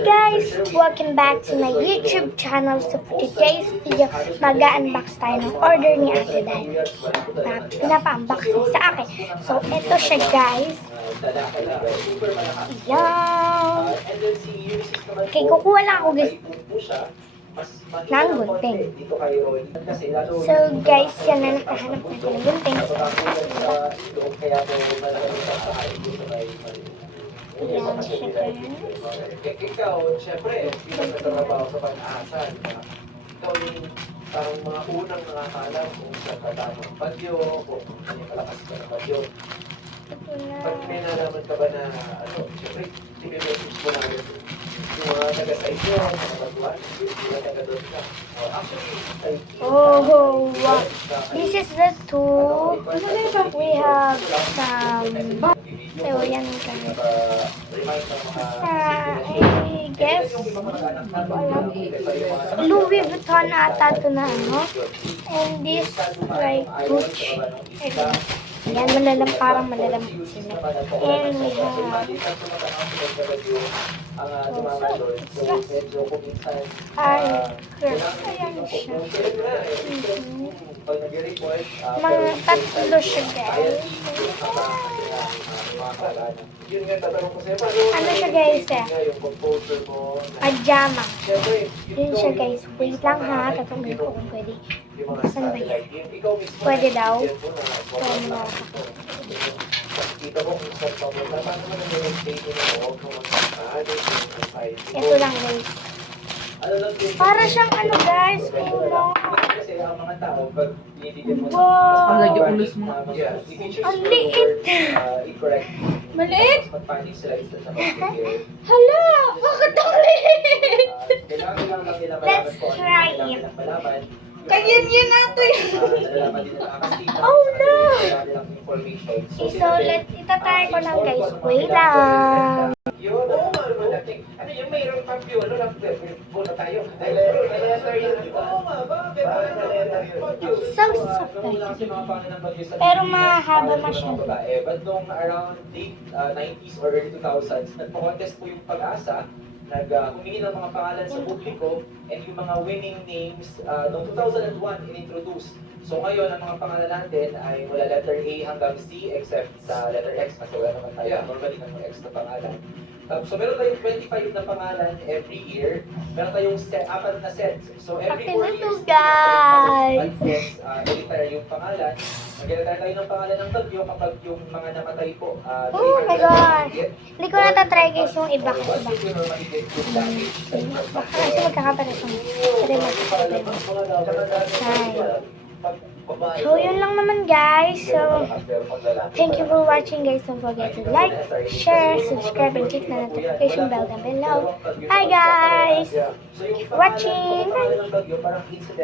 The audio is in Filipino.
Hi guys! Welcome back to my YouTube channel. So for today's video, mag-unbox tayo ng order ni Ate Dai. Pinapa-unboxing sa akin. So ito siya guys. Yan. Okay, kukuha lang ako guys ng gunting. So guys, yan na nakahanap natin ng gunting. Yan siya guys. Ikaw, syempre, ikaw nagtatrabaho sa pag-asa. Ikaw yung parang mga unang nakakalam kung saan katama ang bagyo, kung ano kalakas ka ng bagyo. Pag may nalaman ka ba na, syempre, i-message mo na yung mga taga-site nyo, mga batuan, yung mga taga-doon ka. Actually, Oh, wow. This is the tool. We have some. So, yan kami. I guess, Louis Vuitton ata ito na ano. And this, like, Gucci. Yan, parang malalamig sila. And we have ayan siya. Mga tatlo siya guys. Ano siya guys eh? Pajama. Yun siya guys. Wait lang ha. Tatanggol ko kung pwede. Saan ba yan? Pwede daw. Pwede na ako. Ito lang guys. Para siyang ano guys. Wow. Ang liit. Maliit? Hala! Bakit ang liit? Let's try it. Kanyan yan natin. Oh no! So, itatry ko lang guys. Wait lang. Ano yung mayroong pag-view? Ano lang? Muna tayo. So soft guys. Pero mahaba masyado. But nung around late 90s or early 2000s, nagpo-contest po yung Pag-asa, humingi ng mga pangalan sa publiko, and yung mga winning names noong 2001 in-introduce. So ngayon, ang mga pangalan natin ay mula letter A hanggang C, except sa letter X, kasi wala naman tayo normally ng mga X na pangalan. So meron tayong 25 na pangalan every year. Meron tayong 4 na sets. So every 4 years, guys. i-retire yung pangalan. Mag-retire tayo ng pangalan ng bagyo kapag yung mga namatay po. Oh my God! Hindi ko natatry guys yung iba ko iba. Kasi magkakapares yung So, yun lang naman guys. So, thank you for watching guys. Don't forget to like, share, subscribe, and click the notification bell down below. Bye guys! Keep watching! Bye!